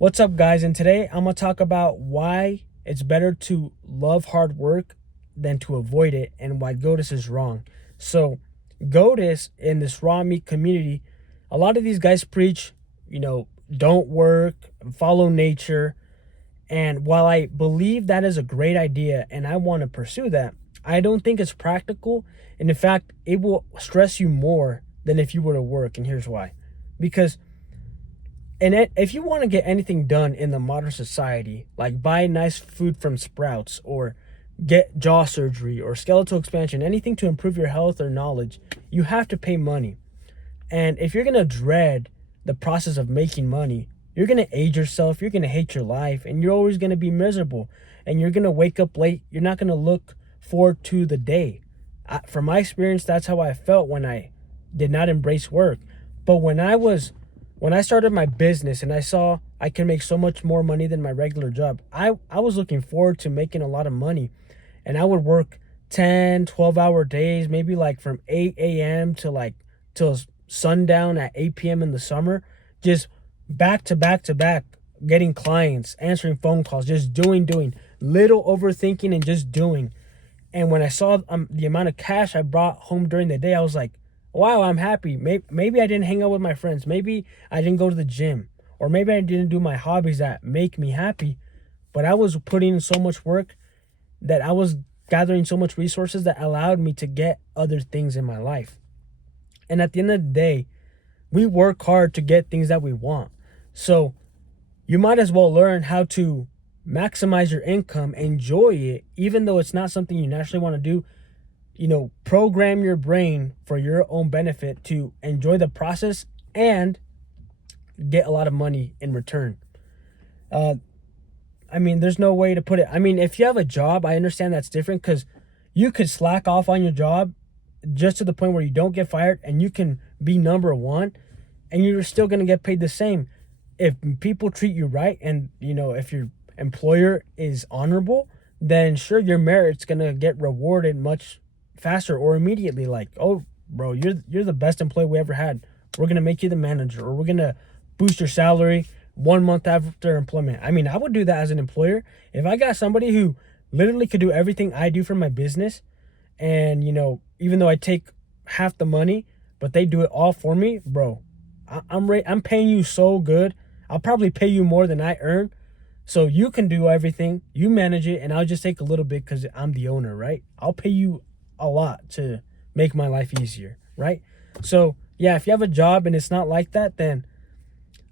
What's up, guys? And today I'm going to talk about why it's better to love hard work than to avoid it and why Goatis is wrong. So, Goatis in this raw meat community, a lot of these guys preach, don't work, follow nature. And while I believe that is a great idea and I want to pursue that, I don't think it's practical. And in fact, it will stress you more than if you were to work. And here's why. Because if you want to get anything done in the modern society, like buy nice food from Sprouts or get jaw surgery or skeletal expansion, anything to improve your health or knowledge, you have to pay money. And if you're going to dread the process of making money, you're going to age yourself, you're going to hate your life, and you're always going to be miserable. And you're going to wake up late. You're not going to look forward to the day. From my experience, that's how I felt when I did not embrace work. But when I started my business and I saw I can make so much more money than my regular job, I was looking forward to making a lot of money. And I would work 10, 12-hour days, maybe like from 8 a.m. to till sundown at 8 p.m. in the summer, just back to back to back, getting clients, answering phone calls, just doing, little overthinking and just doing. And when I saw the amount of cash I brought home during the day, I was like, wow, I'm happy. Maybe I didn't hang out with my friends. Maybe I didn't go to the gym. Or maybe I didn't do my hobbies that make me happy. But I was putting in so much work that I was gathering so much resources that allowed me to get other things in my life. And at the end of the day, we work hard to get things that we want. So you might as well learn how to maximize your income, enjoy it, even though it's not something you naturally want to do. Program your brain for your own benefit to enjoy the process and get a lot of money in return. There's no way to put it. If you have a job, I understand that's different because you could slack off on your job just to the point where you don't get fired and you can be number one and you're still going to get paid the same. If people treat you right and, if your employer is honorable, then sure, your merit's going to get rewarded much faster or immediately. Like, oh, bro, you're the best employee we ever had. We're going to make you the manager, or we're going to boost your salary 1 month after employment. I would do that as an employer. If I got somebody who literally could do everything I do for my business and, even though I take half the money, but they do it all for me, bro, I'm paying you so good. I'll probably pay you more than I earn. So you can do everything, you manage it, and I'll just take a little bit because I'm the owner, right? I'll pay you a lot to make my life easier, right? So yeah, if you have a job and it's not like that, then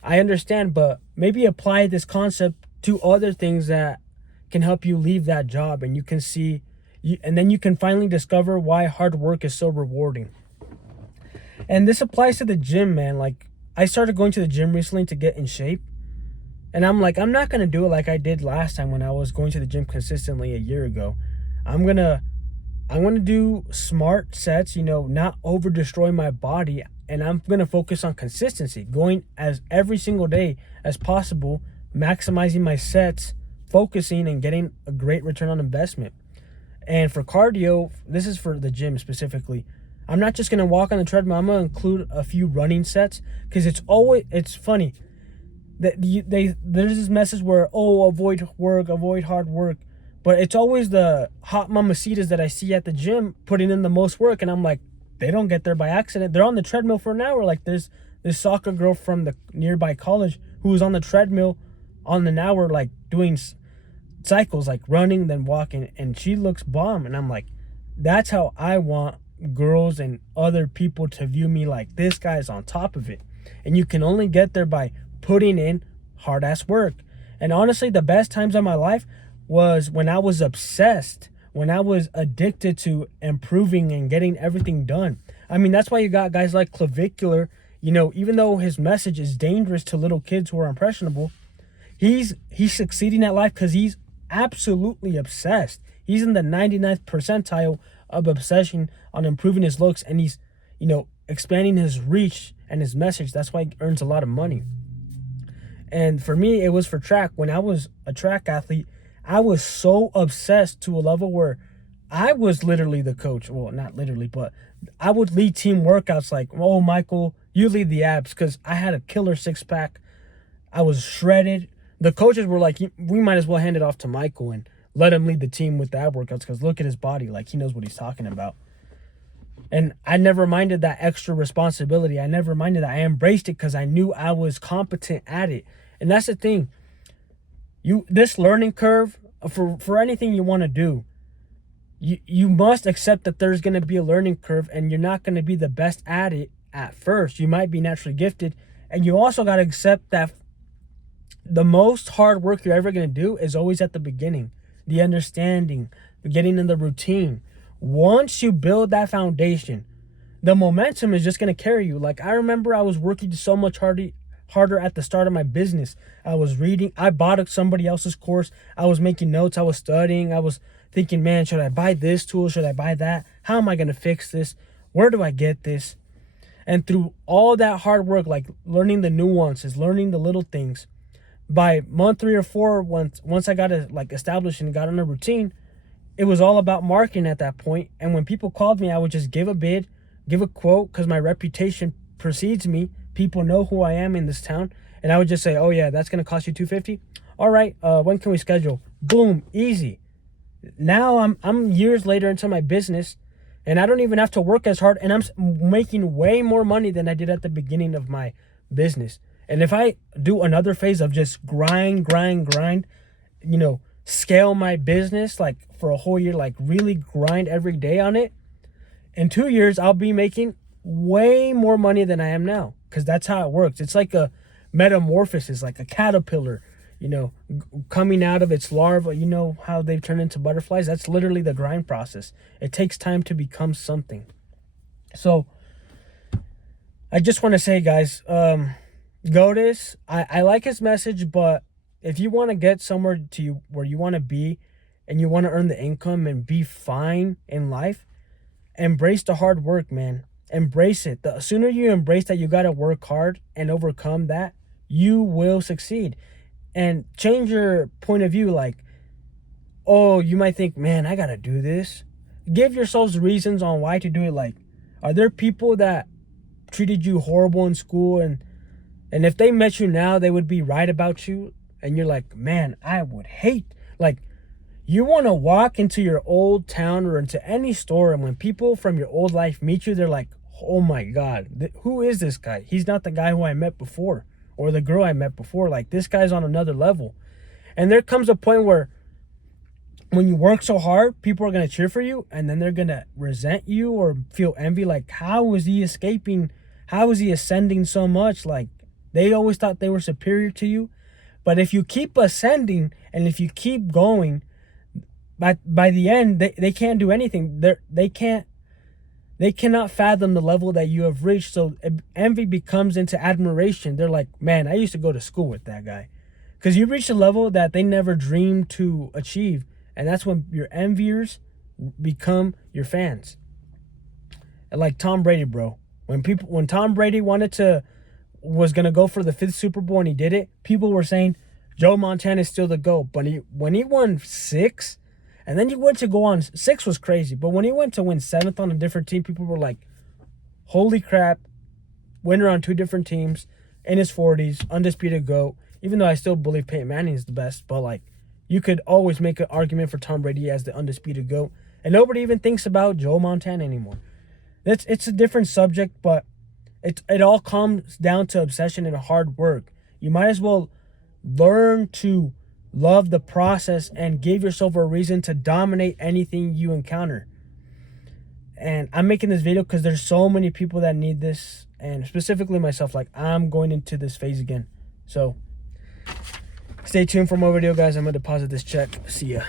I understand, but maybe apply this concept to other things that can help you leave that job, and you can see, and then you can finally discover why hard work is so rewarding. And this applies to the gym, man. Like, I started going to the gym recently to get in shape, and I'm like, I'm not gonna do it like I did last time when I was going to the gym consistently a year ago. I'm gonna do smart sets, not over destroy my body. And I'm going to focus on consistency, going as every single day as possible, maximizing my sets, focusing and getting a great return on investment. And for cardio, this is for the gym specifically. I'm not just going to walk on the treadmill. I'm going to include a few running sets because it's funny that there's this message where, avoid work, avoid hard work. But it's always the hot mamacitas that I see at the gym putting in the most work. And I'm like, they don't get there by accident. They're on the treadmill for an hour. Like, there's this soccer girl from the nearby college who was on the treadmill on an hour, like doing cycles, like running, then walking. And she looks bomb. And I'm like, that's how I want girls and other people to view me. Like, this guy's on top of it. And you can only get there by putting in hard ass work. And honestly, the best times of my life was when I was obsessed, when I was addicted to improving and getting everything done. That's why you got guys like Clavicular, even though his message is dangerous to little kids who are impressionable, he's succeeding at life because he's absolutely obsessed. He's in the 99th percentile of obsession on improving his looks, and he's, expanding his reach and his message. That's why he earns a lot of money. And for me, it was for track. When I was a track athlete, I was so obsessed to a level where I was literally the coach. Well, not literally, but I would lead team workouts like, oh, Michael, you lead the abs, because I had a killer six-pack. I was shredded. the coaches were like, we might as well hand it off to Michael and let him lead the team with the ab workouts because look at his body. Like, he knows what he's talking about. And I never minded that extra responsibility. I never minded that. I embraced it because I knew I was competent at it. And that's the thing. This learning curve, for anything you want to do, you must accept that there's going to be a learning curve and you're not going to be the best at it at first. You might be naturally gifted. And you also got to accept that the most hard work you're ever going to do is always at the beginning. The understanding, getting in the routine. Once you build that foundation, the momentum is just going to carry you. Like, I remember I was working so much harder at the start of my business. I was reading. I bought somebody else's course. I was making notes. I was studying. I was thinking, man, should I buy this tool? Should I buy that? How am I going to fix this? Where do I get this? And through all that hard work, like learning the nuances, learning the little things, by month 3 or 4, once I got it like established and got on a routine, it was all about marketing at that point. And when people called me, I would just give a bid, give a quote, because my reputation precedes me. People know who I am in this town. And I would just say, oh yeah, that's going to cost you $250. All right, when can we schedule? Boom, easy. Now I'm years later into my business, and I don't even have to work as hard, and I'm making way more money than I did at the beginning of my business. And if I do another phase of just grind, scale my business like for a whole year, like really grind every day on it, in 2 years, I'll be making way more money than I am now, because that's how it works. It's like a metamorphosis, like a caterpillar, coming out of its larva. You know how they've turned into butterflies? That's literally the grind process. It takes time to become something. So I just want to say, guys, Goatis, I like his message, but if you want to get somewhere to where you want to be and you want to earn the income and be fine in life, embrace the hard work, man. Embrace it. The sooner you embrace that you got to work hard and overcome that, you will succeed. And change your point of view. Like, oh, you might think, man, I got to do this. Give yourselves reasons on why to do it. Like, are there people that treated you horrible in school, and if they met you now, they would be right about you? And you're like, man, I would hate. Like, you want to walk into your old town or into any store, and when people from your old life meet you, they're like, oh my God, who is this guy? He's not the guy who I met before, or the girl I met before. Like, this guy's on another level. And there comes a point where when you work so hard, people are going to cheer for you, and then they're going to resent you or feel envy. Like, how is he escaping? How is he ascending so much? Like, they always thought they were superior to you. But if you keep ascending and if you keep going, by the end, they can't do anything. They cannot fathom the level that you have reached. So envy becomes into admiration. They're like, man, I used to go to school with that guy. Because you reach a level that they never dreamed to achieve. And that's when your enviers become your fans. And like Tom Brady, bro. When Tom Brady was going to go for the 5th Super Bowl and he did it, people were saying, Joe Montana is still the GOAT. But when he won 6, and then he went to go on, 6 was crazy. But when he went to win 7th on a different team, people were like, holy crap, winner on 2 different teams, in his 40s, undisputed GOAT. Even though I still believe Peyton Manning is the best, but like, you could always make an argument for Tom Brady as the undisputed GOAT. And nobody even thinks about Joe Montana anymore. It's a different subject, but it all comes down to obsession and hard work. You might as well learn to love the process and give yourself a reason to dominate anything you encounter. And I'm making this video because there's so many people that need this, and specifically myself. Like, I'm going into this phase again. So stay tuned for more video, guys. I'm gonna deposit this check. See ya.